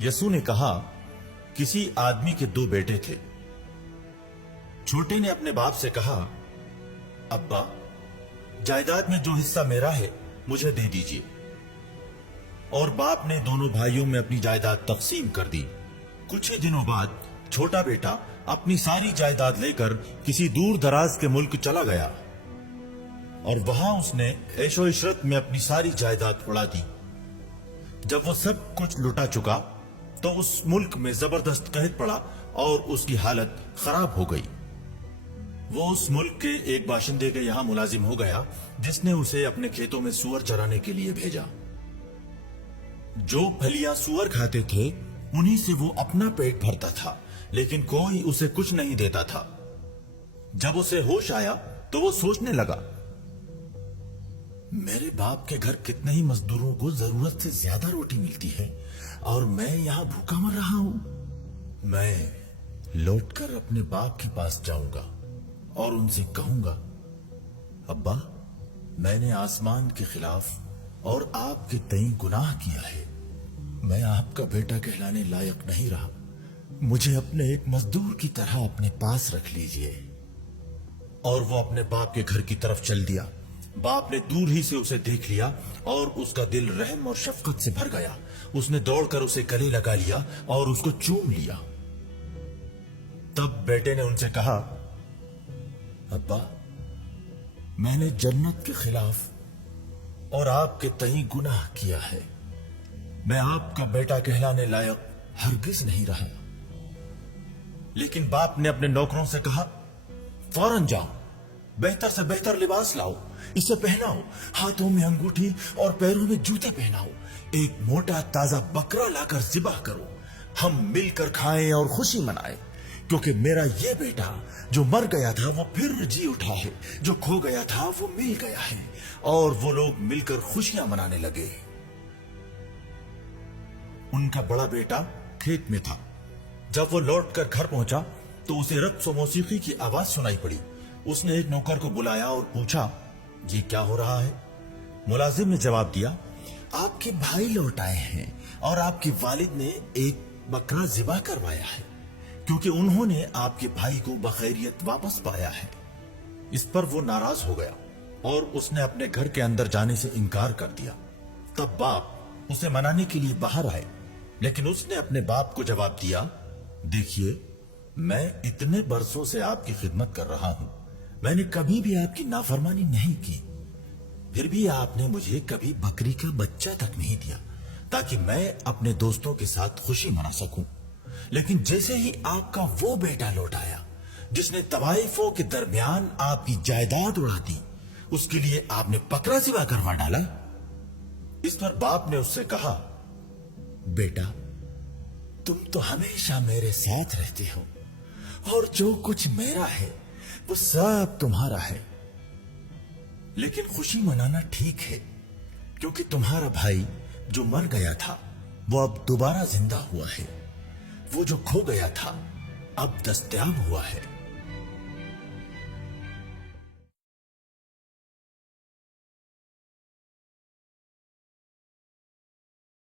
यसु ने कहा, किसी आदमी के 2 बेटे थे। छोटे ने अपने बाप से कहा, अब्बा, जायदाद में जो हिस्सा मेरा है मुझे दे दीजिए। और बाप ने दोनों भाइयों में अपनी जायदाद तकसीम कर दी। कुछ ही दिनों बाद छोटा बेटा अपनी सारी जायदाद लेकर किसी दूर दराज के मुल्क चला गया और वहां उसने ऐशो इशरत में अपनी सारी जायदाद उड़ा दी। जब वो सब कुछ लुटा चुका तो उस मुल्क में जबरदस्त कहर पड़ा और उसकी हालत खराब हो गई। वो उस मुल्क के एक बाशिंदे के यहां मुलाजिम हो गया, जिसने उसे अपने खेतों में सूअर चराने के लिए भेजा। जो फलियां सूअर खाते थे उन्हीं से वो अपना पेट भरता था, लेकिन कोई उसे कुछ नहीं देता था। जब उसे होश आया तो वो सोचने लगा, मेरे बाप के घर कितने ही मजदूरों को जरूरत से ज्यादा रोटी मिलती है और मैं यहां भूखा मर रहा हूं। मैं लौटकर अपने बाप के पास जाऊंगा और उनसे कहूंगा, अब्बा, मैंने आसमान के खिलाफ और आपके तई गुनाह किया है। मैं आपका बेटा कहलाने लायक नहीं रहा। मुझे अपने एक मजदूर की तरह अपने पास रख लीजिए। और वो अपने बाप के घर की तरफ चल दिया। बाप ने दूर ही से उसे देख लिया और उसका दिल रहम और शफकत से भर गया। उसने दौड़कर उसे गले लगा लिया और उसको चूम लिया। तब बेटे ने उनसे कहा, अब्बा, मैंने जन्नत के खिलाफ और आपके तई गुनाह किया है। मैं आपका बेटा कहलाने लायक हरगिज नहीं रहा। लेकिन बाप ने अपने नौकरों से कहा, फौरन जाओ, बेहतर से बेहतर लिबास लाओ, इसे पहनाओ, हाथों में अंगूठी और पैरों में जूते पहनाओ, एक मोटा ताजा बकरा लाकर ज़िबह करो, हम मिलकर खाएं और खुशी मनाएं, क्योंकि मेरा ये बेटा जो मर गया था वो फिर जी उठा है, जो खो गया था वो मिल गया है। और वो लोग मिलकर खुशियां मनाने लगे। उनका बड़ा बेटा खेत में था। जब वो लौटकर घर पहुंचा तो उसे रक्स और मौसीकी की आवाज सुनाई पड़ी। उसने एक नौकर को बुलाया और पूछा, ये क्या हो रहा है? मुलाजिम ने जवाब दिया, आपके भाई लौट आए हैं और आपके वालिद ने एक बकरा ज़िबा करवाया है, क्योंकि उन्होंने आपके भाई को बखैरियत वापस पाया है। इस पर वो नाराज हो गया और उसने अपने घर के अंदर जाने से इनकार कर दिया। तब बाप उसे मनाने के लिए बाहर आए, लेकिन उसने अपने बाप को जवाब दिया, देखिए, मैं इतने बरसों से आपकी खिदमत कर रहा हूं, मैंने कभी भी आपकी नाफरमानी नहीं की, फिर भी आपने मुझे कभी बकरी का बच्चा तक नहीं दिया ताकि मैं अपने दोस्तों के साथ खुशी मना सकूं। लेकिन जैसे ही आपका वो बेटा लौट आया जिसने तवाइफों के दरमियान आपकी जायदाद उड़ा दी, उसके लिए आपने बकरा ज़िबा करवा डाला। इस पर बाप ने उससे कहा, बेटा, तुम तो हमेशा मेरे साथ रहते हो और जो कुछ मेरा है वो सब तुम्हारा है। लेकिन खुशी मनाना ठीक है, क्योंकि तुम्हारा भाई जो मर गया था वो अब दोबारा जिंदा हुआ है। वो जो खो गया था अब दस्तयाब हुआ है।